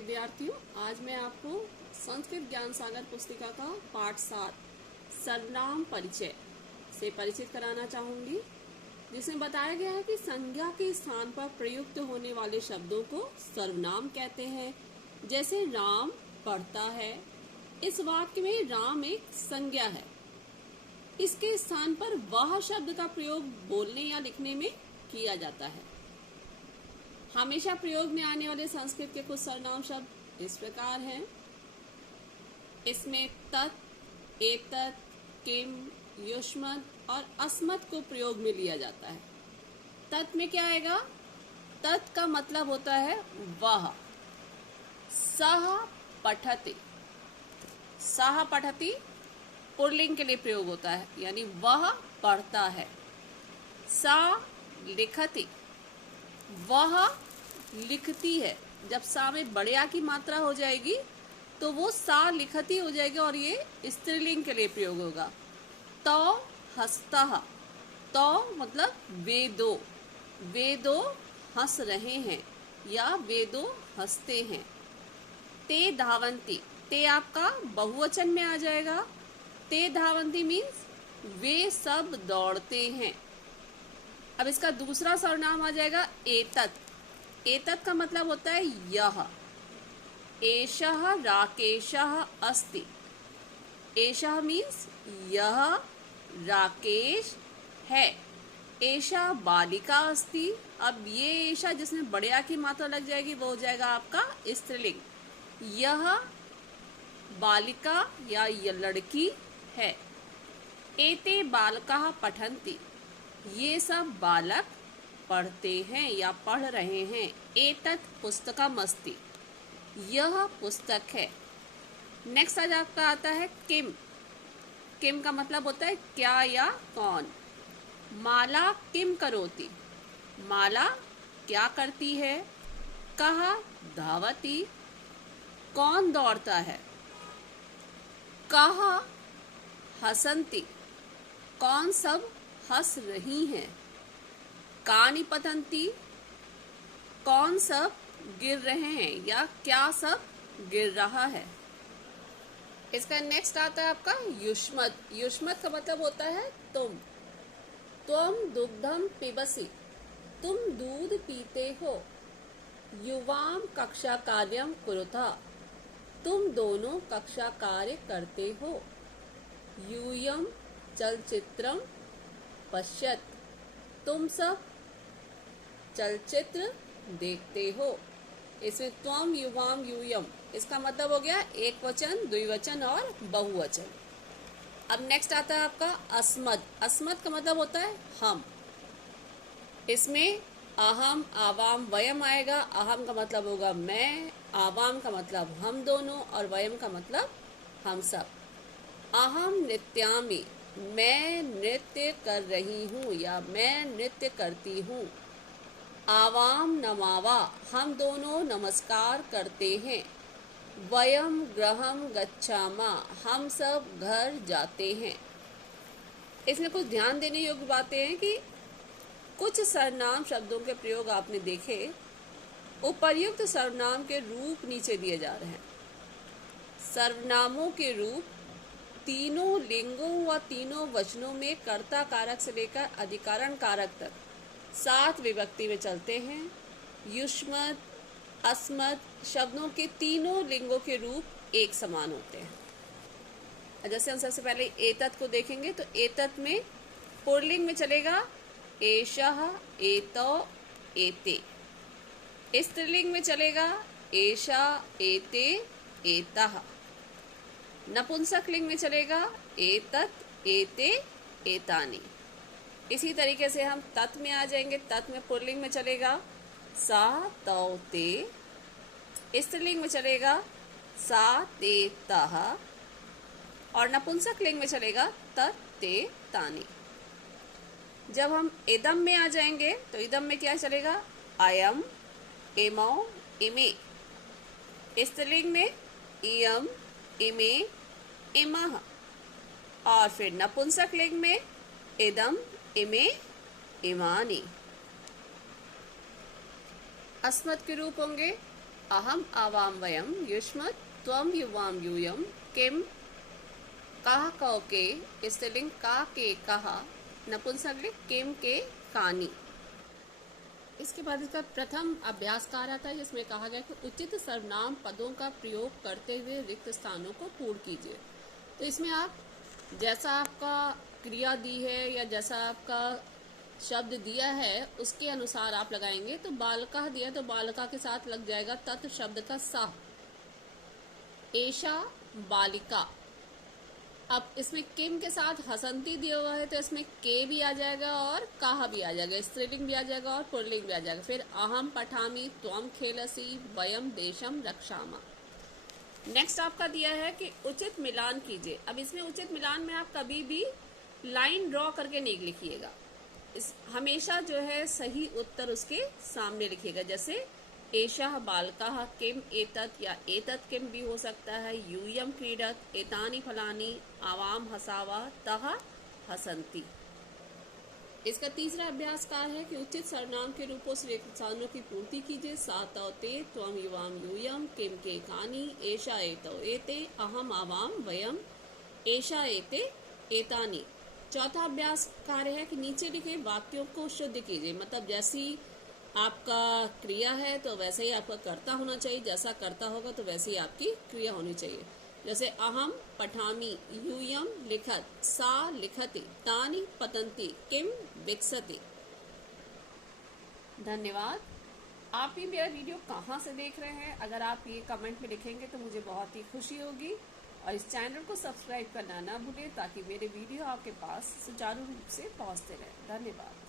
विद्यार्थियों, आज मैं आपको संस्कृत ज्ञान सागर पुस्तिका का पाठ 7 सर्वनाम परिचय से परिचित कराना चाहूंगी, जिसमें बताया गया है कि संज्ञा के स्थान पर प्रयुक्त होने वाले शब्दों को सर्वनाम कहते हैं। जैसे राम पढ़ता है। इस वाक्य में राम एक संज्ञा है। इसके स्थान पर वह शब्द का प्रयोग बोलने या लिखने में किया जाता है। हमेशा प्रयोग में आने वाले संस्कृत के कुछ सर्वनाम शब्द इस प्रकार हैं। इसमें तत्, एतत्, किम, युष्मत् और अस्मत् को प्रयोग में लिया जाता है। तत् में क्या आएगा? तत् का मतलब होता है वह। सह पठति, सह पठति पुल्लिंग के लिए प्रयोग होता है, यानी वह पढ़ता है। सा लिखति, वह लिखती है। जब सा में बड़े आ की मात्रा हो जाएगी तो वो सा लिखती हो जाएगी और ये स्त्रीलिंग के लिए प्रयोग होगा। तो हस्तः, तो मतलब वे दो हंस रहे हैं या वे दो हंसते हैं। ते धावंती, ते आपका बहुवचन में आ जाएगा। ते धावंती मीन्स वे सब दौड़ते हैं। अब इसका दूसरा सर्वनाम आ जाएगा एतत्। एतत् का मतलब होता है यह। एषः राकेशः अस्ति। एषः मीन्स यह राकेश है। एषा बालिका अस्ति। अब ये एषा जिसमें बड़े आ की मात्रा लग जाएगी वो हो जाएगा आपका स्त्रीलिंग। यह बालिका या यह लड़की है। एते बालकाः पठन्ति, ये सब बालक पढ़ते हैं या पढ़ रहे हैं। एतत् पुस्तकमस्ति, यह पुस्तक है। नेक्स्ट आज आपका आता है किम। किम का मतलब होता है क्या या कौन। माला किम करोति, माला क्या करती है। कहा धावति, कौन दौड़ता है। कहा हसन्ति, कौन सब हंस रही हैं। कानि पतन्ति, कौन सब गिर रहे हैं या क्या सब गिर रहा है। इसका नेक्स्ट आता है आपका युष्मत्। युष्मत् का मतलब होता है तुम। त्वम दुग्धम पिबसि, तुम दूध पीते हो। युवाम कक्षा कार्यम कुरुता, तुम दोनों कक्षा कार्य करते हो। यूयम चलचित्रम पश्यत, तुम सब चलचित्र देखते हो। इसमें त्वम, युवाम, यूयम इसका मतलब हो गया एक वचन, द्विवचन और बहुवचन। अब नेक्स्ट आता है आपका अस्मद। अस्मद का मतलब होता है हम। इसमें अहम, आवाम, वयम आएगा। अहम का मतलब होगा मैं, आवाम का मतलब हम दोनों और वयम का मतलब हम सब। अहम नृत्यामि, मैं नृत्य कर रही हूँ या मैं नृत्य करती हूँ। आवाम नमावा, हम दोनों नमस्कार करते हैं। वयम गृहम गच्छामा, हम सब घर जाते हैं। इसमें कुछ ध्यान देने योग्य बातें हैं कि कुछ सर्वनाम शब्दों के प्रयोग आपने देखे, उपर्युक्त सर्वनाम के रूप नीचे दिए जा रहे हैं। सर्वनामों के रूप तीनों लिंगों व तीनों वचनों में कर्ता कारक से लेकर अधिकरण कारक तक 7 विभक्ति में चलते हैं। युष्मत्, अस्मत् शब्दों के तीनों लिंगों के रूप एक समान होते हैं। जैसे हम सबसे पहले एतत् को देखेंगे तो एतत् में पुल्लिंग में चलेगा एषः, एतौ, एते। स्त्रीलिंग में चलेगा एषा, एते, एतः। नपुंसक लिंग में चलेगा एतत्, एते, एतानि। इसी तरीके से हम तत् में आ जाएंगे। तत् में पुल्लिंग में चलेगा सा, तौ, ते। स्त्रीलिंग में चलेगा सा, ते, तः। और नपुंसक लिंग में चलेगा तत्, ते, तानि। जब हम इदम में आ जाएंगे तो इदम में क्या चलेगा? अयम, इमौ, इमे। स्त्रीलिंग में इयम, इमे, इमः। और फिर नपुंसक लिंग में इदम, इमे, इमानि। अस्मत् के रूप होंगे अहम आवाम वयम युष्मत् त्वम युवाम यूयम किम कह कौ के स्त्रीलिंग का के कहा नपुंसकलिंग किम के कानी। इसके बाद इसका प्रथम अभ्यास कार्य आता है जिसमें कहा गया कि उचित सर्वनाम पदों का प्रयोग करते हुए रिक्त स्थानों को पूर्ण कीजिए। तो इसमें आप जैसा आपका क्रिया दी है या जैसा आपका शब्द दिया है उसके अनुसार आप लगाएंगे। तो बालका दिया तो बालका के साथ लग जाएगा तत् शब्द का सा। एषा बालिका। अब इसमें किम के साथ हसंती दिया हुआ है तो इसमें के भी आ जाएगा और काहा भी आ जाएगा, स्त्रीलिंग भी आ जाएगा और पुल्लिंग भी आ जाएगा। फिर अहम पठामी त्वम खेलसी वयम देशम रक्षामा। नेक्स्ट आपका दिया है कि उचित मिलान कीजिए। अब इसमें उचित मिलान में आप कभी भी लाइन ड्रॉ करके नहीं लिखिएगा, इस हमेशा जो है सही उत्तर उसके सामने लिखिएगा। जैसे एषः बालकः किम एतत् या एतत् किम भी हो सकता है। यूयम क्रीडत एतानि फलानि आवाम हसावा तः हसंती। इसका तीसरा अभ्यास कार्य है कि उचित सर्वनाम के रूपों से रिक्त स्थानों की पूर्ति कीजिए। सा तौ ते त्वम युवाम यूयम किम के कानी एषा एतौ एते अहम आवाम वयम एषा एते एतानि। चौथा अभ्यास कार्य है कि नीचे लिखे वाक्यों को शुद्ध कीजिए। मतलब जैसी आपका क्रिया है तो वैसे ही आपका कर्ता होना चाहिए, जैसा कर्ता होगा तो वैसे ही आपकी क्रिया होनी चाहिए। जैसे अहम पठामी यूयम लिखत सा लिखति तानि पतंती किम विकसति। धन्यवाद। आप भी मेरा वीडियो कहाँ से देख रहे हैं अगर आप ये कमेंट में लिखेंगे तो मुझे बहुत ही खुशी होगी। और इस चैनल को सब्सक्राइब करना ना भूलें ताकि मेरे वीडियो आपके पास सुचारू रूप से पहुँचते रहें। धन्यवाद।